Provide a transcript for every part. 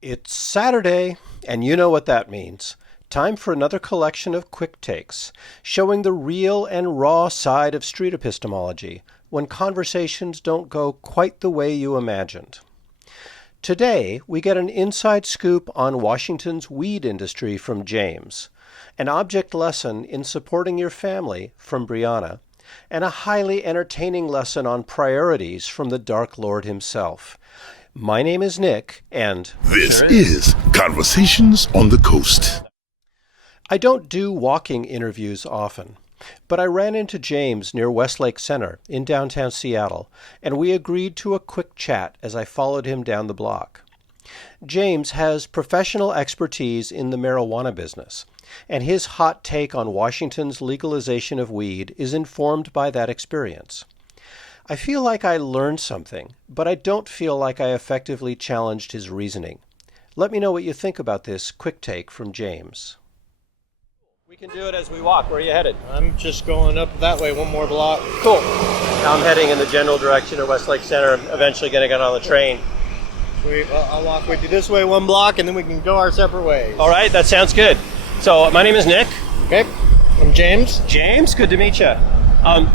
It's Saturday, and you know what that means. Time for another collection of quick takes, showing the real and raw side of street epistemology, when conversations don't go quite the way you imagined. Today, we get an inside scoop on Washington's weed industry from James, an object lesson in supporting your family from Briana, and a highly entertaining lesson on priorities from the Dark Lord himself. My name is Nick, and this is Conversations on the Coast. I don't do walking interviews often, but I ran into James near Westlake Center in downtown Seattle, and we agreed to a quick chat as I followed him down the block. James has professional expertise in the marijuana business, and his hot take on Washington's legalization of weed is informed by that experience. I feel like I learned something, but I don't feel like I effectively challenged his reasoning. Let me know what you think about this quick take from James. We can do it as we walk. Where are you headed? I'm just going up that way, one more block. Cool. I'm heading in the general direction of Westlake Center. I'm eventually going to get on the train. Sweet. Well, I'll walk with you this way one block, and then we can go our separate ways. All right, that sounds good. So my name is Nick. Okay. I'm James. James, good to meet you.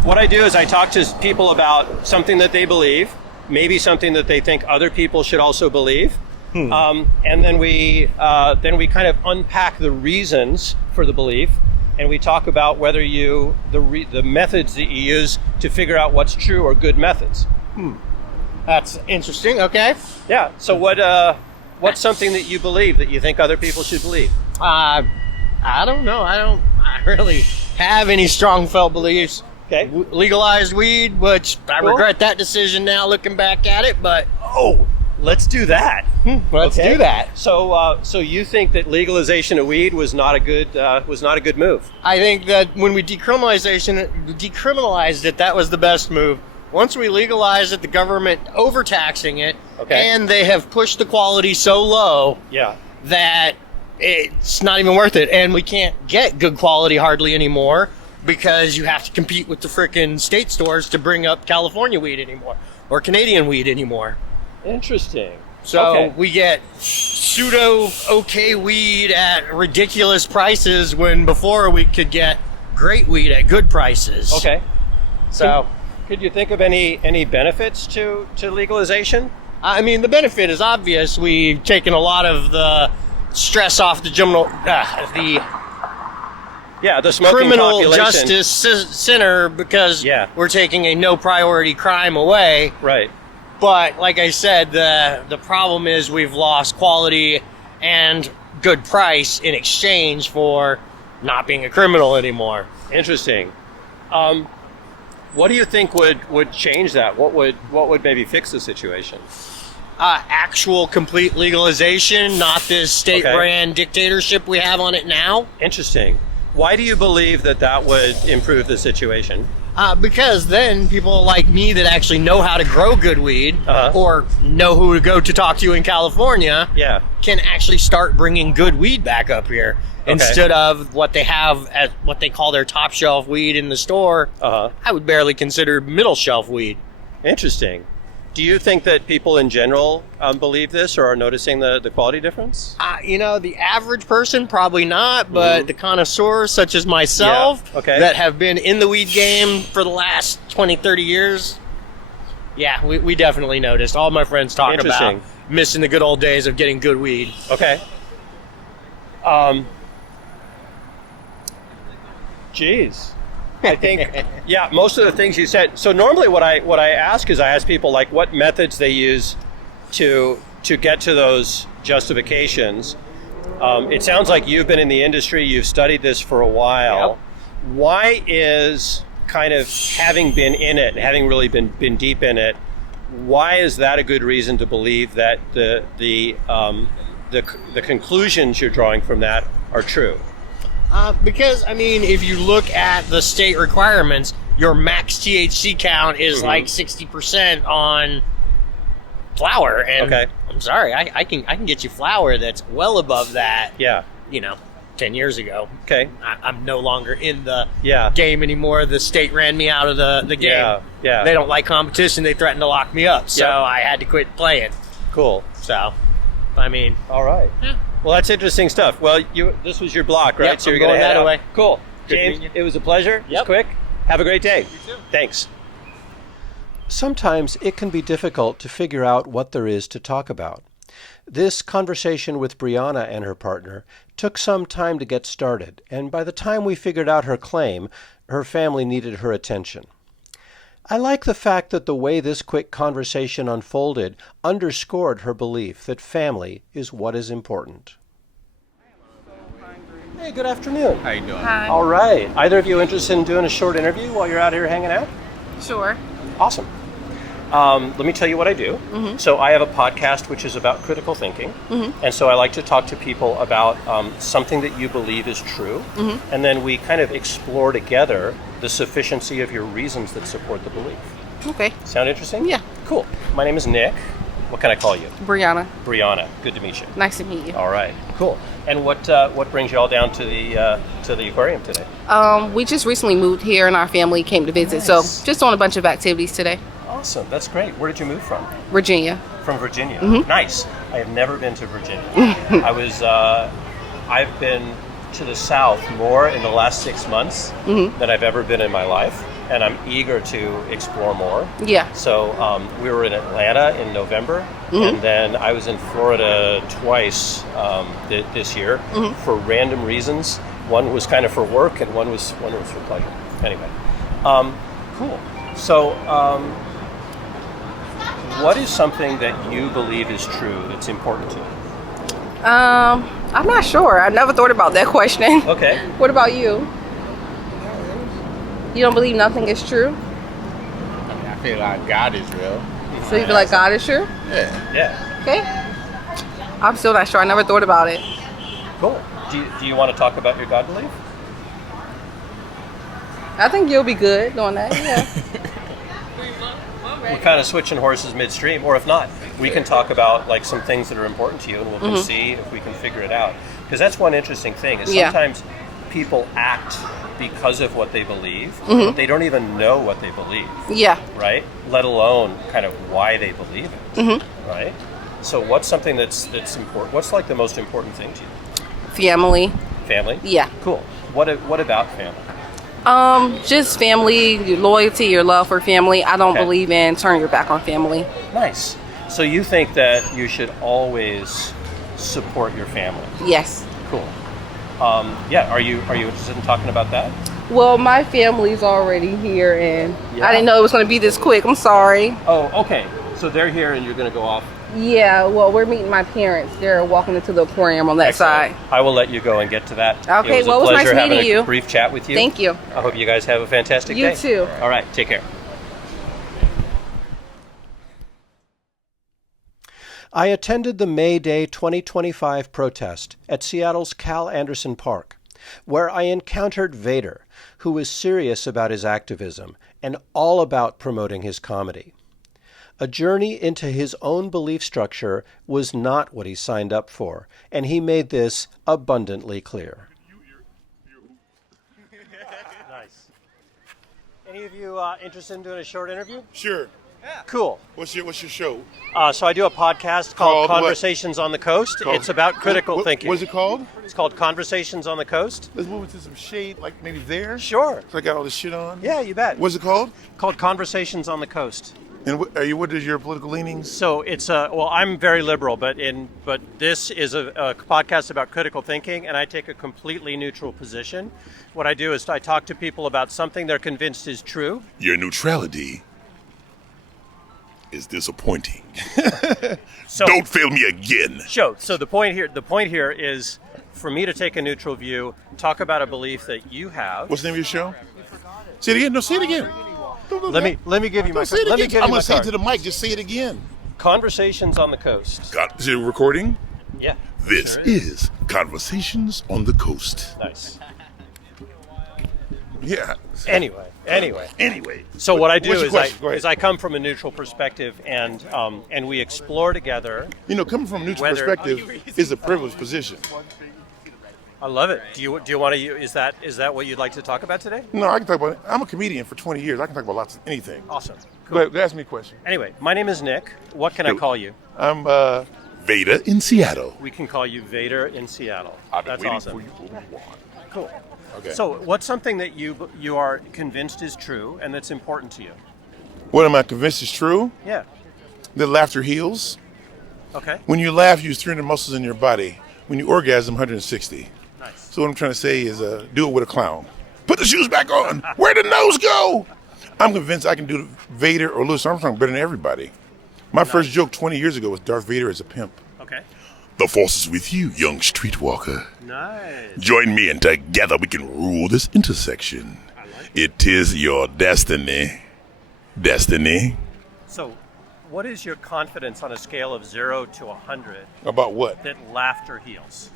What I do is I talk to people about something that they believe, maybe something that they think other people should also believe, and then we kind of unpack the reasons for the belief, and we talk about whether the methods that you use to figure out what's true are good methods. That's interesting. Okay. Yeah. So what's something that you believe that you think other people should believe? I don't know. I really have any strong felt beliefs. Okay. Legalized weed, which I regret that decision now looking back at it, but let's do that. Let's do that. So you think that legalization of weed was not a good move? I think that when we decriminalized it, that was the best move. Once we legalized it, the government overtaxing it, and they have pushed the quality so low that it's not even worth it, and we can't get good quality hardly anymore because you have to compete with the frickin' state stores to bring up California weed anymore or Canadian weed anymore. Interesting. So we get pseudo okay weed at ridiculous prices when before we could get great weed at good prices. Okay. So could you think of any benefits to legalization? I mean, the benefit is obvious. We've taken a lot of the stress off the smoking criminal population. Justice center because we're taking a no priority crime away. Right. But like I said, the problem is we've lost quality and good price in exchange for not being a criminal anymore. Interesting. What do you think would change that? What would maybe fix the situation? Actual complete legalization, not this state-ran dictatorship we have on it now. Interesting. Why do you believe that would improve the situation? Because then people like me that actually know how to grow good weed or know who to go to talk to in California can actually start bringing good weed back up here instead of what they have at what they call their top shelf weed in the store. I would barely consider middle shelf weed. Interesting. Do you think that people in general believe this or are noticing the quality difference? The average person, probably not, but the connoisseurs such as myself that have been in the weed game for the last 20, 30 years, we definitely noticed. All my friends talk about missing the good old days of getting good weed. Okay. Geez. I think, most of the things you said. So normally what I ask is I ask people like what methods they use to get to those justifications. It sounds like you've been in the industry, you've studied this for a while. Yep. Why is kind of having been in it, having really been deep in it, why is that a good reason to believe that the conclusions you're drawing from that are true? Because, I mean, if you look at the state requirements, your max THC count is like 60% on flower. And I'm sorry, I can get you flower that's well above that. 10 years ago. Okay. I'm no longer in the game anymore. The state ran me out of the game. Yeah. They don't like competition. They threatened to lock me up. So I had to quit playing. Cool. So. I mean, All right. Yeah. Well, that's interesting stuff. Well, this was your block, right? Yep, so you're I'm going to going head that out. way. Cool. Good James, meeting you. it was a pleasure. It was Yep. quick. Have a great day. You too. Thanks. Sometimes it can be difficult to figure out what there is to talk about. This conversation with Briana and her partner took some time to get started, and by the time we figured out her claim, her family needed her attention. I like the fact that the way this quick conversation unfolded underscored her belief that family is what is important. Hey, good afternoon. How you doing? Hi. All right. Either of you interested in doing a short interview while you're out here hanging out? Sure. Awesome. Let me tell you what I do. So I have a podcast which is about critical thinking. And so I like to talk to people about something that you believe is true. And then we kind of explore together the sufficiency of your reasons that support the belief. Okay. Sound interesting? Yeah. Cool. My name is Nick. What can I call you? Briana. Briana. Good to meet you. Nice to meet you. All right. Cool. And what brings you all down to the aquarium today? We just recently moved here and our family came to visit, so just doing a bunch of activities today. Awesome. That's great. Where did you move from? Virginia. From Virginia. Nice. I have never been to Virginia. I've been to the South more in the last 6 months than I've ever been in my life, and I'm eager to explore more. Yeah. So we were in Atlanta in November, and then I was in Florida twice this year for random reasons. One was kind of for work, and one was for pleasure. Anyway, cool. So, what is something that you believe is true that's important to you? I'm not sure. I never thought about that question. Okay. What about you? You don't believe nothing is true? I mean, I feel like God is real. So you feel like God is true? Yeah. Yeah. Okay. I'm still not sure. I never thought about it. Cool. Do you want to talk about your God belief? I think you'll be good doing that. Yeah. We're kind of switching horses midstream, or if not, we can talk about like some things that are important to you, and we'll see if we can figure it out. Because that's one interesting thing is sometimes people act because of what they believe, but they don't even know what they believe. Yeah. Right? Let alone kind of why they believe it. Right? So what's something that's important? What's like the most important thing to you? Family. Family? Yeah. Cool. What about family? Just family, your loyalty, your love for family. I don't believe in turning your back on family. Nice. So you think that you should always support your family? Yes. Cool. Yeah. Are you interested in talking about that? Well, my family's already here, and I didn't know it was going to be this quick. I'm sorry. Oh, okay. So they're here, and you're going to go off. Yeah, well, we're meeting my parents. They're walking into the aquarium on that Excellent. side. I will let you go and get to that. Okay, It was well, it was a nice pleasure meeting having you. a brief chat with you. Thank you. I hope you guys have a fantastic You day. too. All right. Take care. I attended the May Day 2025 protest at Seattle's Cal Anderson Park, where I encountered Vader, who was serious about his activism and all about promoting his comedy. A journey into his own belief structure was not what he signed up for, and he made this abundantly clear. Nice. Any of you interested in doing a short interview? Sure. Cool. What's your show? So I do a podcast called Called what? Conversations on the Coast. Called- It's about critical thinking. What's it called? It's called Conversations on the Coast. Let's move into some shade, like maybe there. Sure. So I got all this shit on. Yeah, you bet. What's it called? Called Conversations on the Coast. And what is your political leanings? So it's I'm very liberal, but this is a podcast about critical thinking, and I take a completely neutral position. What I do is I talk to people about something they're convinced is true. Your neutrality is disappointing. So Don't fail me again. So the point here is for me to take a neutral view, talk about a belief that you have. What's the name of your show? Say it again. No, say it again. Let me give you my. Say it Let me again. give you I'm my gonna say it card. to the mic. Just say it again. Conversations on the Coast. Is it recording? Yeah. This Sure is Conversations on the Coast. Nice. Yeah. Anyway. So what I do is I come from a neutral perspective, and we explore together. You know, coming from a neutral Whether- perspective is a privileged position. I love it. Do you want to? Is that what you'd like to talk about today? No, I can talk about it. I'm a comedian for 20 years. I can talk about lots of anything. Awesome. But ask me a question. Anyway, my name is Nick. What can I call you? I'm Vader in Seattle. We can call you Vader in Seattle. I've been That's waiting awesome. for you for a while. Cool. Okay. So, what's something that you are convinced is true and that's important to you? What am I convinced is true? Yeah. That laughter heals. Okay. When you laugh, you use 300 muscles in your body. When you orgasm, 160. Nice. So what I'm trying to say is do it with a clown. Put the shoes back on. Where'd the nose go? I'm convinced I can do Vader or Louis Armstrong better than everybody. My first joke 20 years ago was Darth Vader as a pimp. Okay. The force is with you, young streetwalker. Nice. Join me and together we can rule this intersection. It is your destiny. Destiny. So, what is your confidence on a scale of 0 to 100 About what? that laughter heals?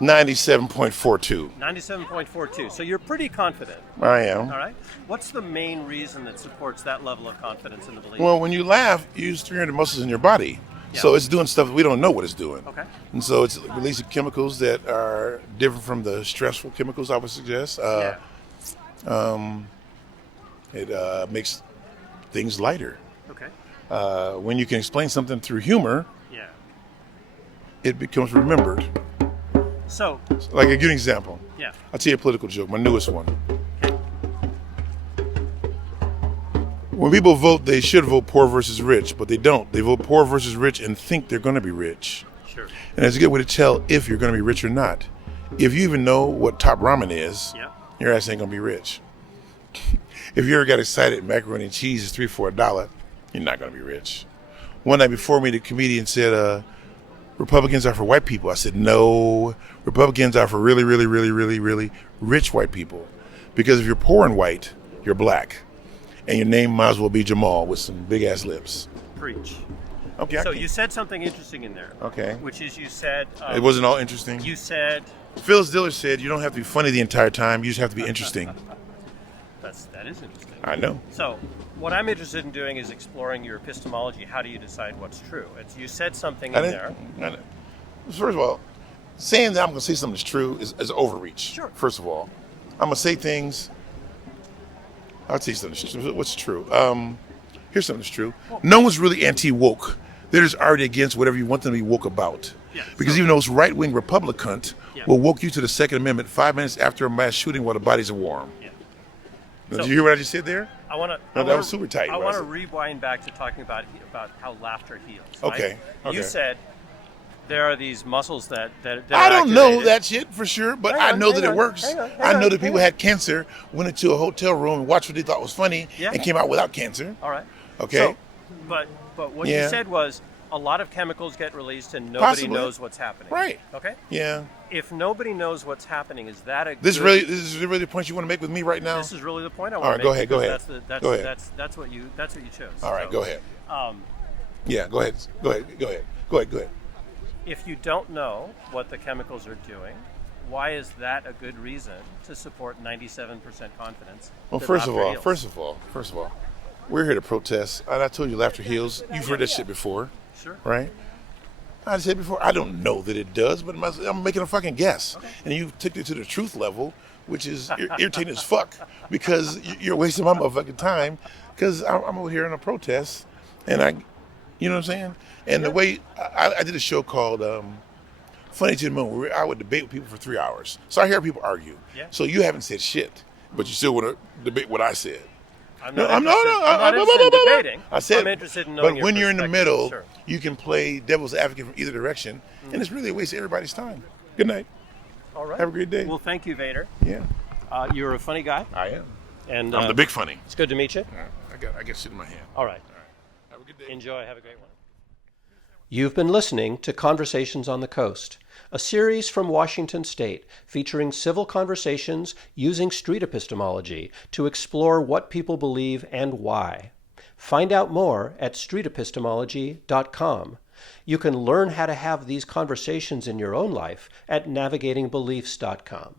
97.42. 97.42. So you're pretty confident. I am. All right. What's the main reason that supports that level of confidence in the belief? Well, when you laugh, you use 300 muscles in your body. Yeah. So it's doing stuff we don't know what it's doing. Okay. And so it's releasing chemicals that are different from the stressful chemicals, I would suggest. It makes things lighter. Okay. When you can explain something through humor, Yeah. it becomes remembered. So, Like a good example. yeah. I'll tell you a political joke, my newest one. When people vote, they should vote poor versus rich, but they don't. They vote poor versus rich and think they're going to be rich. Sure. And it's a good way to tell if you're going to be rich or not. If you even know what top ramen is, Yeah. your ass ain't going to be rich. If you ever got excited macaroni and cheese is $3 for $1, you're not going to be rich. One night before me, the comedian said, Republicans are for white people. I said, no, Republicans are for really, really, really, really, really rich white people. Because if you're poor and white, you're black. And your name might as well be Jamal with some big ass lips. Preach. Okay. So you said something interesting in there. Okay. Which is you said. It wasn't all interesting. You said. Phyllis Diller said you don't have to be funny the entire time. You just have to be interesting. That is interesting. I know. So, what I'm interested in doing is exploring your epistemology. How do you decide what's true? You said something in there. First of all, saying that I'm going to say something that's true is overreach. Sure. First of all, I'm going to say things. I'll tell you something. What's true? Here's something that's true. No one's really anti-woke. They're just already against whatever you want them to be woke about. Yeah, Because even those right-wing Republican Yeah. will woke you to the Second Amendment 5 minutes after a mass shooting while the bodies are warm. Yeah. Now, So- did you hear what I just said there? I want to. No, that was super tight, I what I want to said. rewind back to talking about how laughter heals. Right? Okay, okay. You said there are these muscles that I are don't know activated. that shit for sure, but Hang I on, know hang that it on, works. hang on, hang I know on, that people hang on. had cancer, went into a hotel room and watched what they thought was funny, Yeah. and came out without cancer. All right. Okay. So, but what Yeah. you said was a lot of chemicals get released and nobody Possibly. knows what's happening. Right. Okay. Yeah. If nobody knows what's happening, is that a This good, is really the point you want to make with me right now? This is really the point I want All to right, make. go ahead, because go ahead. That's Go ahead. That's what you chose. All right, So, go ahead. Um, Yeah, go ahead. Go ahead. if you don't know what the chemicals are doing, why is that a good reason to support 97% confidence? Well, that first of laughter all, heals? we're here to protest. And I told you laughter heals. You've heard that shit before, Sure. right? I said before, I don't know that it does, but I'm making a fucking guess. Okay. And you took it to the truth level, which is irritating as fuck, because you're wasting my motherfucking time, because I'm over here in a protest, and you know what I'm saying? And the way, I did a show called Funny to the Moon, where I would debate with people for 3 hours. So I hear people argue. Yeah. So you haven't said shit, but you still want to debate what I said. I'm No, not I'm interested in debating. I said, I'm interested in knowing but your when you're in the perspective. middle, Sure. you can play devil's advocate from either direction, and it's really a waste of everybody's time. Good night. All right. Have a great day. Well, thank you, Vader. Yeah, You're a funny guy, I am. and I'm the big funny. it's good to meet you. I got shit in my hand. All right. Have a good day. Enjoy. Have a great one. You've been listening to Conversations on the Coast, a series from Washington State featuring civil conversations using street epistemology to explore what people believe and why. Find out more at streetepistemology.com. You can learn how to have these conversations in your own life at navigatingbeliefs.com.